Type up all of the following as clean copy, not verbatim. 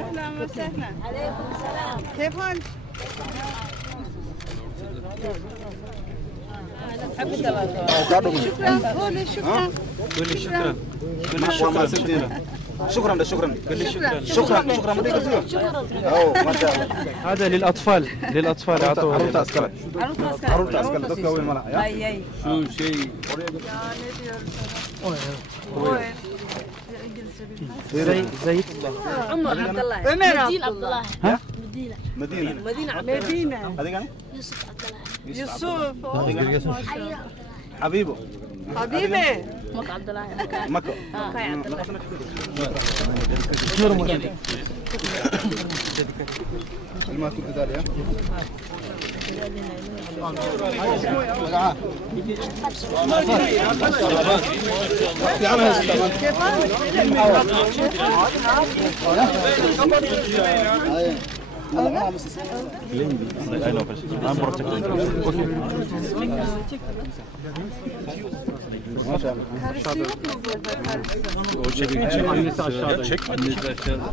أهلا وسهلا. عليكم السلام. كيف حالك؟ شكرا. قولي شكرا. قولي شكرا. قولي شكرا. شكرا شكرا. قولي شكرا. شكرا شكرا. أوه ما شاء الله. هذا للأطفال. للأطفال أعطوه. عروض أسكال. عروض أسكال. دكتور وين ملا؟ أي. شو شيء. زيت عمر عبد الله. عمر عبد الله. ها؟ مدينة. هذه كان؟ يوسف عبد الله. يوسف. حبيبه. حبيبي. مكة عبد الله. مكة. عبد الله. ما كنت داري ما شاء الله. Karısı yok mu burada karısı? O çekin. Annesi aşağıda. Çek. Annesi aşağıda.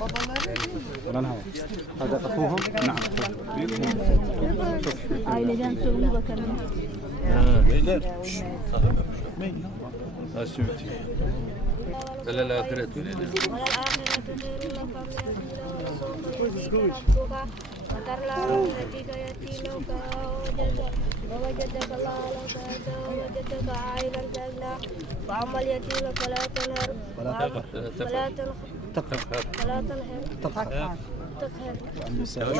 Babaları هذا أخوهم؟ نعم. Aileden sorumlu bakanım. beyler. Asimti. Velel ahiret velel. ووجدك الله لك ووجدك عائلا تغنى فأما اليتيم فلا تنهر فلا تقهر وأما السائل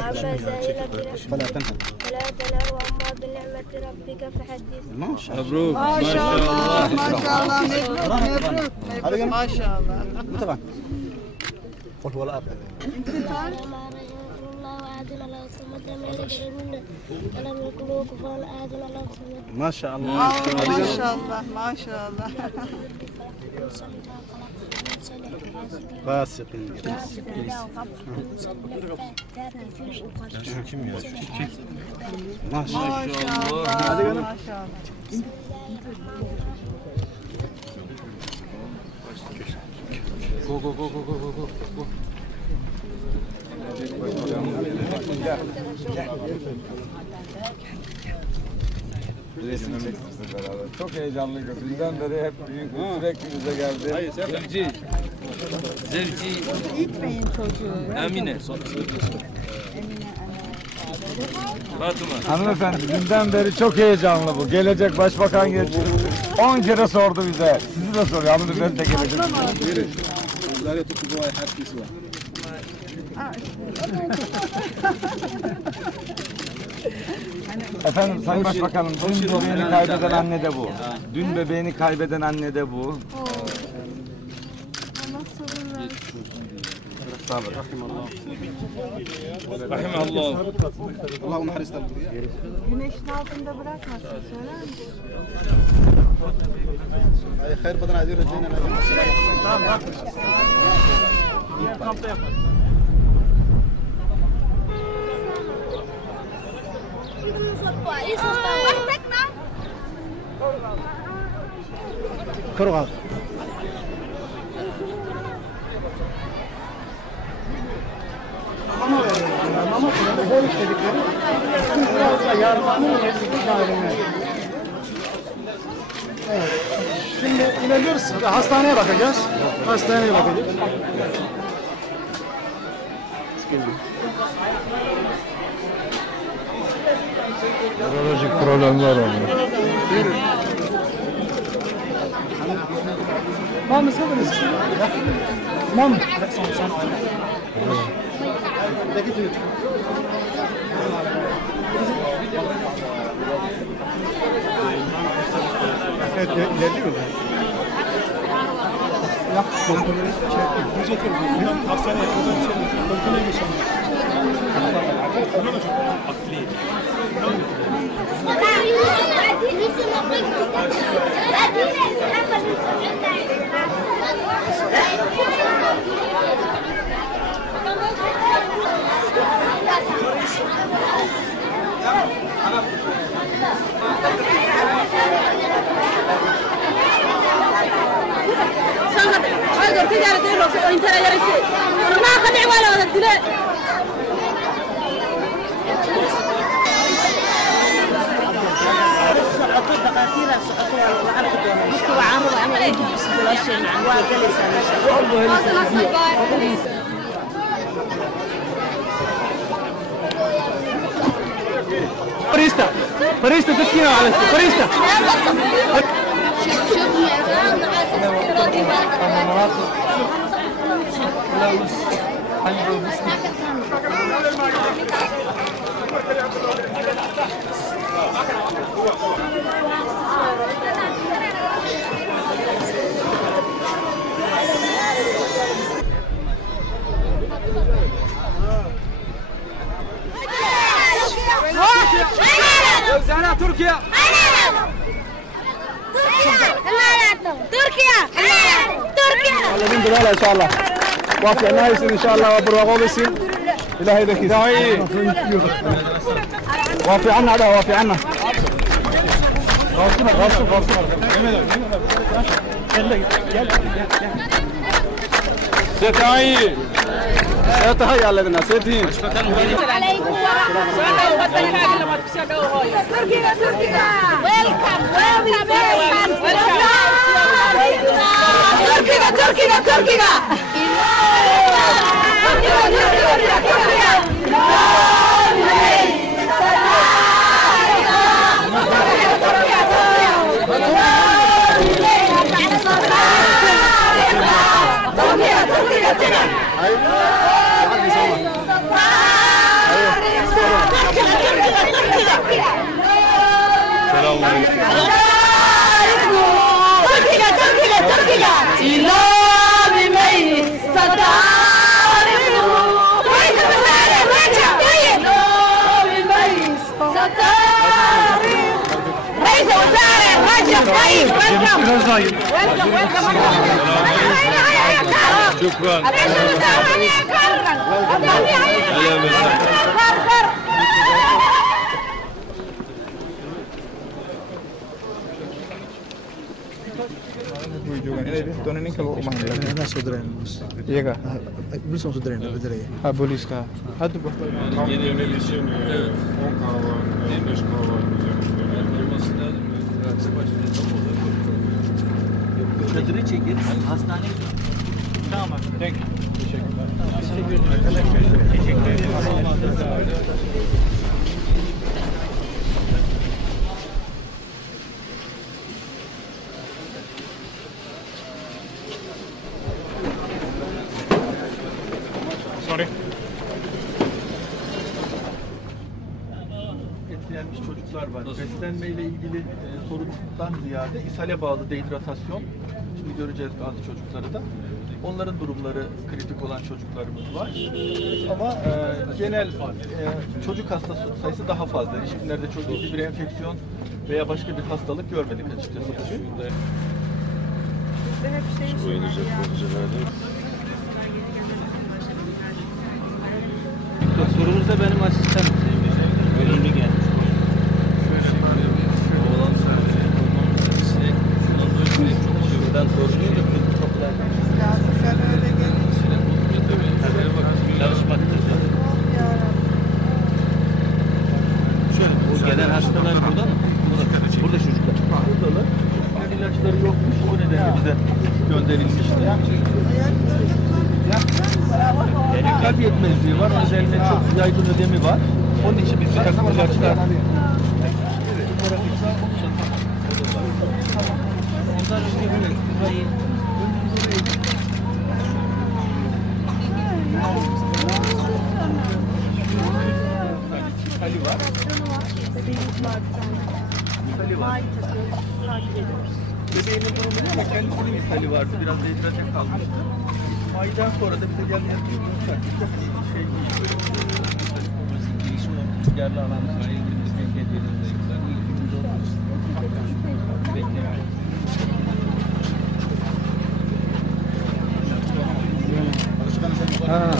فلا تنهر وأما بنعمة ربك فحدث. ما شاء الله. مبروك. ما شاء الله. ما شاء الله. مبروك. ما شاء الله. طبعا. قل هو الأب. ما شاء الله. ما شاء الله. ما شاء الله. فاسقين. ما شاء الله. ما شاء الله. Go go go go go go go. Çok heyecanlıydı. Bizden beri hep büyük sürekli bize geldi. Zevci. Zevci. İtmeyin çocuğu. Emine. Fatıma. Hanımefendi dünden beri çok heyecanlı bu. Gelecek başbakan geçti. 10 kere sordu bize. Sizi de soruyor. Hanımefendi de gelecek. Efendim Sayın Başbakanım, dün bebeğini kaybeden anne de bu. Dün bebeğini kaybeden anne de bu. صابر رحمه الله. اللهم حرصنا. Güneşin altında bırakmasın söyler misin? خير بدنا هذه رجعنا Tamam bak. Diğer kampta yapalım. كرغة Şimdi ilerliyoruz. Hastaneye bakacağız. Hastaneye bakacağız. Nörolojik problemler var. Mom is having this. Mom. Evet, ilerliyor mu? Ya, kontrolü çektim. Hastaneye kontrolü geçelim. فريستا فريستا تسكينة على فريستا زعنا تركيا. تركيا الذين دلالة إن شاء الله وافي عنا يسين إن شاء الله وبرغوب يسين إلهي ذكي وافي عنا هذا وافي عنا ستاي سيتهيأ الذين سيتين عليكم ورحمة تركيا سلام عليكم. شكرا. Iya kah? Belum saudara ya? Ah, polis kah? Aduh, Yeni yönetim, evet. 10 kahve, 25 kahve. Kadını çekip hastaneye. Tamam. Thank you. Teşekkür ederim. Sorry. Etkilenmiş çocuklar var. Beslenmeyle ilgili sorundan ziyade ishale bağlı dehidratasyon. Şimdi göreceğiz bazı çocukları da. Onların durumları kritik olan çocuklarımız var. Ama genel çocuk hasta sayısı daha fazla. Erişkinlerde çok ciddi bir enfeksiyon veya başka bir hastalık görmedik açıkçası. Sorumuz da benim asistanım. Ölümlü gelmiş. Oğlan söylüyor. Şuradan soruluyor da çok da Sen öyle gelin. çalışmaktır. Şöyle, bu gelen hastalar burada mı? Burada çocuklar. Buradalar. İlaçları yokmuş. O nedenle bize gönderilmişti. Kalp yetmezliği var. O nedenle çok yaygın ödemi var. Onun için biz bir takım ilaçlar Ondan önce burayı hali var. Hali var. Bebeğimin durumunda kendisinin bir hali vardı. Biraz dehidrate kalmıştı. Aydan sonra da bize gelmeyen bir yumuşak. Çok iyi bir şey değil. yerli alan sahil Türkiye'de Ha.